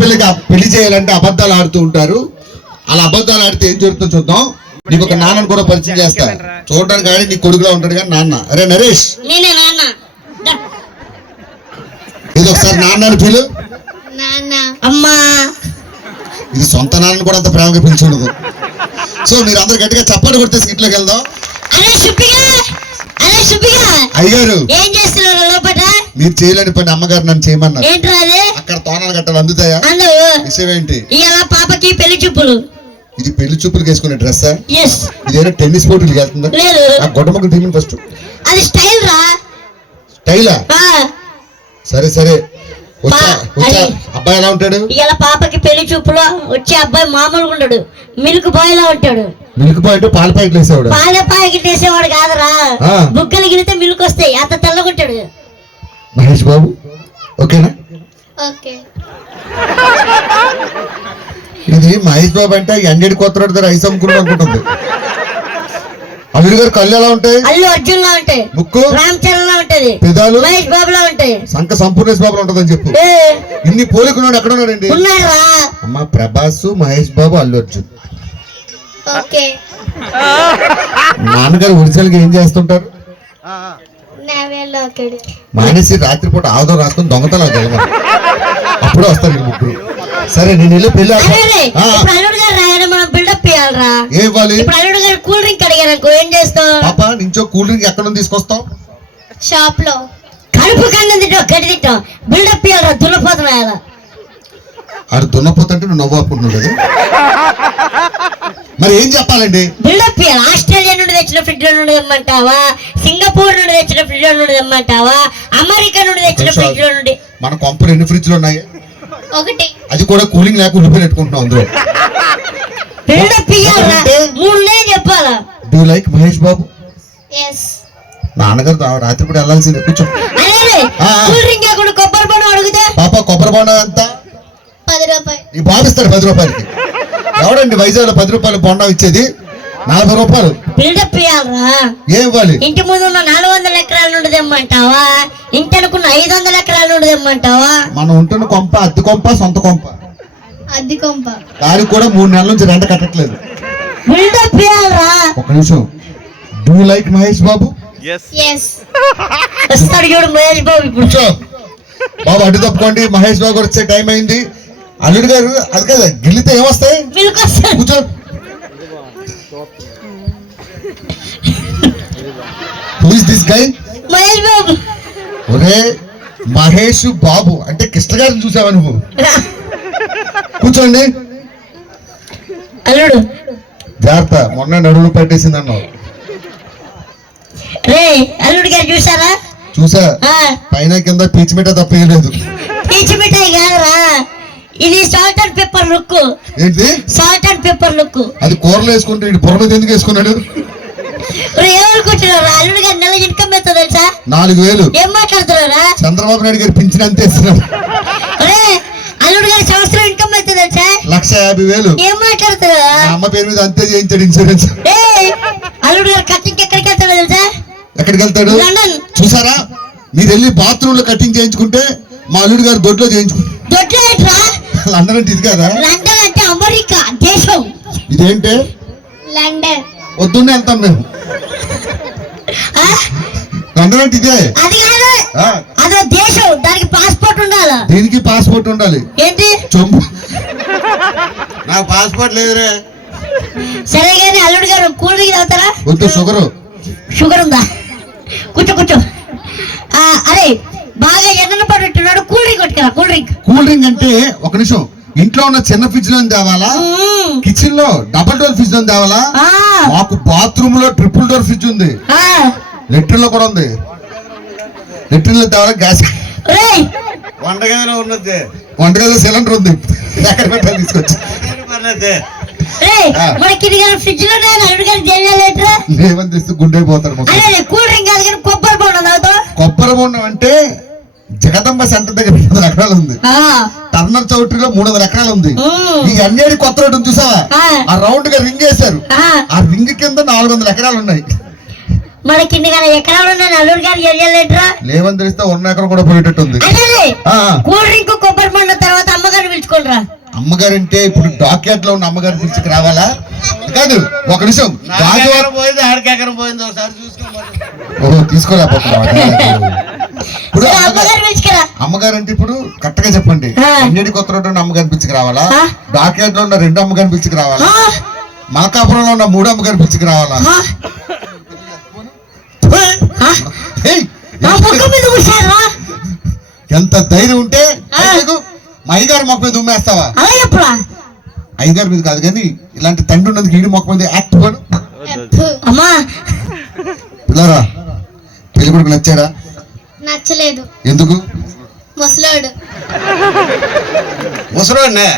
ఆడపిల్లకి పెళ్లి చేయాలంటే అబద్ధాలు ఆడుతూ ఉంటారు. అలా అబద్ధాలు ఆడితే ఏం జరుగుతుందో చూద్దాం. నీకు ఒక నాన్నని కూడా పరిచయం చేస్తా. చూడడానికి కానీ నీ కొడుకులా ఉంటాడు కానీ నాన్న. అరే నరేష్, ఇది ఒకసారి నాన్న పిలు. అమ్మా, ఇది సొంత నాన్నని కూడా అంత ప్రేమగా పిలిచుండదు. సో మీరు అందరు గట్టిగా చప్పట్లు కొడితే స్కిట్లోకి వెళ్దాం. అయ్యారు ఏం చేస్తున్నారు లోపల? మీరు చేయలేని పని అమ్మగారు నన్ను చేయమన్నారు. అక్కడ తోనాలు గట్టాలు అందుతాయా? విషయం ఏంటి? ఇలా పాపకి పెళ్లి చూపులు. ఇది పెళ్లి చూపులకు వేసుకునే డ్రెస్? yes. ఇదేనా టెన్నిస్ పోటీలకు వెళ్తుందా? లేదు. ఆ గొడవకు టీం ఫస్ట్. అది స్టైల్ రా. స్టైలా? సరే సరే. అబ్బాయి ఎలా ఉంటాడు? ఇలా పాపకి పెళ్లి చూపులో వచ్చే అబ్బాయి మామూలుగా ఉంటాడు, మిల్క్ బాయ్ లా ఉంటాడు. మిల్క్ బాయ్ అంటే పాల ప్యాకెట్ వేసేవాడు? పాల ప్యాకెట్ వేసేవాడు కాదురా, బుగ్గలు గిలితే మిల్క్ వస్తాయి, అంత తెల్లగుంటాడు. మహేష్ బాబు ఓకేనా? ఓకే. ఇది మహేష్ బాబు అంటే ఎండెడ్ కొత్త రైస్ అమ్ముకున్నాడు అనుకుంటుంది. అల్లుడు గారు కళ్ళు ఎలా ఉంటాయి? అల్లు అర్జున్ లా ఉంటాయి. ముక్కు రామ్ చరణ్ లా ఉంటది. పెదాలు మహేష్ బాబు లా ఉంటాయి. సంక సంపూర్ణేష్ బాబు ఉంటదని చెప్పు. ఇన్ని పోలికున్నాడు ఎక్కడ ఉన్నాడండి? ఉన్నారా? అమ్మ ప్రభాస్, మహేష్ బాబు, అల్లు అర్జున్. ఓకే. నాన్నగారు ఒరిజినల్ గా ఏం చేస్తుంటారు? మానేసి రాత్రిపూట ఆవుదం రాసుకుని దొంగతనాలు వెళ్ళమని అప్పుడే వస్తారు ఈ ముగ్గురు. సరే నేను వెళ్ళి పెళ్ళి ఏం ఇవ్వాలి? కూల్ డ్రింక్ అడిగారు ఏం చేస్తావు? పాప నించో కూల్ డ్రింక్ ఎక్కడ నుంచి తీసుకొస్తావు? షాప్ లో. కడుపు కన్ను తింటావు, గడి తింటావు, బిల్డప్ ఇవ్వాలరా, దున్నపోతున్నాయా? ఆడు దున్నపోతుంటే నువ్వు నవ్వుకుంటున్నావు కదా. మరి ఏం చెప్పాలండి? బిల్డప్ ఇవ్వాలి. ఆస్ట్రేలియా నుండి తెచ్చిన ఫ్రిడ్జ్ లో నుండి తెమ్మంటావా, సింగపూర్ నుండి తెచ్చిన ఫ్రిడ్జ్ లో నుండి తెమ్మంటావా, అమెరికా నుండి తెచ్చిన ఫ్రిడ్జ్ లో నుండి? మన కొంపలు ఎన్ని ఫ్రిడ్జ్లు ఉన్నాయి? ఒకటి. అది కూడా కూలింగ్ లేకుండా పెట్టుకుంటున్నాం అందులో. బిల్డప్ ఇవ్వాలా? మూడునే చెప్పాలా? Do like Mahesh Babu? yes. నాన్నగారు రాత్రిపూట వెళ్ళాల్సిందే. కూర్చో. కూల్ డ్రింక్ కాకుండా కొబ్బరి బొండం అడుగుతా. పాప కొబ్బరి బొండం ఎంత? 10 రూపాయలు. నీ బాబిస్తాడు 10 రూపాయలకి. ఎవడండి వైజాగ్ లో 10 రూపాయలు బొండం ఇచ్చేది? 40 రూపాయలు. బిల్డప్ ఇవ్వాలరా? ఏం ఇవ్వాలి? ఇంటి ముందు ఉన్న 400 ఎకరాల నుండి తెమ్మంటావా, ఇంటి అనుకున్న 500 ఎకరాల నుండి తెమ్మంటావా? మనం ఉంటున్న కొంప అద్దె కొంప సొంత కొంప? అద్దె కొంప. దానికి కూడా 3 నెలల నుంచి రెంట్ కట్టట్లేదు. బిల్డప్ ఇవ్వాలరా? ఒక నిమిషం. Do like Mahesh Babu? yes. వస్తాడు చూడు మహేష్ బాబు ఇప్పుడు. కూర్చో బాబు, అడ్డు తప్పుకోండి. మహేష్ బాబు వచ్చే టైం అయింది. అల్లుడు గారు అది కదా గిల్లితే ఏమొస్తాయి? కూర్చో. Who is this guy? Mahesh Babu. ఒరే మహేష్ బాబు అంటే కృష్ణ గారిని చూసావా నువ్వు? కూర్చోండి. అల్లుడు జాగ్రత్త, మొన్న నడువులు పట్టేసింది అన్నావు. రే అల్లుడు గారు చూసారా? చూసా. పైన కింద పీచు మిఠాయి తప్ప ఏం లేదు. పీచు మిఠాయి కాదురా, ఇది సాల్ట్ అండ్ పెప్పర్ లుక్. ఏంటి? Salt and pepper look. అది కూరలో వేసుకుంటే ఇటు బుర్ర మీద ఎందుకు వేసుకున్నాడు? ఏమనుకుంటున్నారా? అల్లుడు గారు నెల ఇన్కమ్ ఎంత తెలుసా? 4000. ఏం మాట్లాడుతున్నారా? చంద్రబాబు నాయుడు గారు పింఛన్ అంతే ఇస్తున్నారు. అల్లుడు గారి సంవత్సరం ఇన్కమ్ ఎంత తెలుసా? 1,50,000. ఏం మాట్లాడుతున్నారా? అమ్మ పేరు మీద అంతే చేయించాడు ఇన్సూరెన్స్. అల్లుడు గారు కట్టింగ్ ఎక్కడికి వెళ్తాడో తెలుసా? ఎక్కడికి వెళ్తాడు? లండన్. చూసారా, మీరు వెళ్ళి బాత్రూమ్ లో కటింగ్ చేయించుకుంటే మా అల్లుడు గారు దొడ్లో చేయించుకుంటారు. దొడ్లో ఏంట్రా? లండన్ అంటే ఇది కదా? లండన్ అంటే అమెరికా దేశం. ఇదేంటే? లండన్. వద్దున్నే అంటాం మేము. లండన్ అంటే ఇదే. అది కాదు, అదో దేశం, దానికి పాస్పోర్ట్ ఉండాలి. దీనికి పాస్పోర్ట్ ఉండాలి. ఏంటి? చొంపు. నాకు పాస్పోర్ట్ లేదురే. సరే కానీ అల్లుడు గారు కూల్ డ్రింక్ తాగుతారా? వద్దు, షుగర్. షుగర్ ఉందా? కూర్చో కూర్చో. అరే బాగా ఎండన పడుతున్నాడు, కూల్ డ్రింక్ కొట్టుకురా. Cool drink. కూల్ డ్రింక్ అంటే ఒక నిమిషం. ఇంట్లో ఉన్న చిన్న ఫ్రిడ్జ్ లో తేవాలా? కిచెన్ లో డబుల్ డోర్ ఫ్రిడ్జ్ లో తేవాలా? మాకు బాత్రూమ్ లో ట్రిపుల్ డోర్ ఫ్రిడ్జ్ ఉంది, లెట్రిన్ లో కూడా ఉంది. లెట్రిన్ లో తేవాలా? గ్యాస్. వంటగదిలో ఉన్నది, వంటగదిలో సిలిండర్ ఉంది. ఎక్కడ పెట్టాలి తీసుకొచ్చి? లేవని తెస్తే గుండె పోతారు. కొబ్బరి బొండం తాగుతావు? కొబ్బరి బొండం అంటే జగదంబ సెంటర్ దగ్గర 300 ఎకరాలు ఉంది. టర్నర్ చౌట్రీలో 300 ఎకరాలు ఉంది. ఈ అన్నేడి కొత్త రోడ్డు చూసావా? ఆ రౌండ్ గా రింగ్ వేశారు. ఆ రింగ్ కింద 400 ఎకరాలు ఉన్నాయి. మనకి ఇన్ని గల ఎకరాలు ఉన్న నల్లూరు గారు తెలియలేట్రా లేవని తెలిస్తే ఉన్న ఎకరం కూడా పోయేటట్టుంది. అదే ఆ, కూల్ డ్రింక్ కొబ్బరి పండు తర్వాత అమ్మగారిని పిలుచుకోనరా. అమ్మగారంటే ఇప్పుడు డాక్యాట్ లో ఉన్న అమ్మగారు పిలిచికి రావాలా? కాదు, ఒక నిమిషం. గాజువాక పోయింది, ఆడికెకరం పోయింది, ఒకసారి చూసుకోవాలి. ఓహో, తీసుకోలేకపోతున్నావా? ఇప్పుడు అమ్మగారిని పిలుచుకురా. అమ్మగారు అంటే ఇప్పుడు కరెక్ట్ గా చెప్పండి. ఆ. ఎన్నిటి కొత్త రోడ్డు ఉన్న అమ్మగారిని పిలిచికి రావాలా? ఆ. డాక్యాట్ లో ఉన్న 2 అమ్మగారిని పిలిచికి రావాలా? ఆ, మలకాపురంలో ఉన్న 3 అమ్మగారిని పిలిచికి రావాలా? ఆ, ఆ, ఏయ్, నా ముఖం మీద కూర్చారా? ఎంత ధైర్యం ఉంటే ఆ. నీకు మా అయ్యగారు మొక్క మీద ఉమ్మేస్తావా? అలా చెప్పురా. అయ్యగారి మీద కాదు కానీ ఇలాంటి తండ్రి ఉన్నందుకు ఈడి మొక్క మీద యాక్ట్ పడు. అమ్మా పిల్లరా, పెళ్లి కొడుకు నచ్చారా? నచ్చలేదు. ఎందుకు? ముసలాడు. ముసలోడ్నే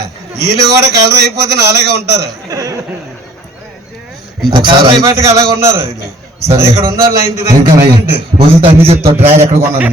వీళ్ళు కూడా కలర్ అయిపోతే అలాగే ఉంటారు. ఇంకొకసారి కలర్ అయిపోయి అలాగే ఉన్నారు వీళ్ళు. సరే. ఇక్కడ ఉన్నారు 99%. ఇంకా వదిలితే అన్ని చెప్తావు. డ్రైవర్ ఎక్కడ కొన్నాను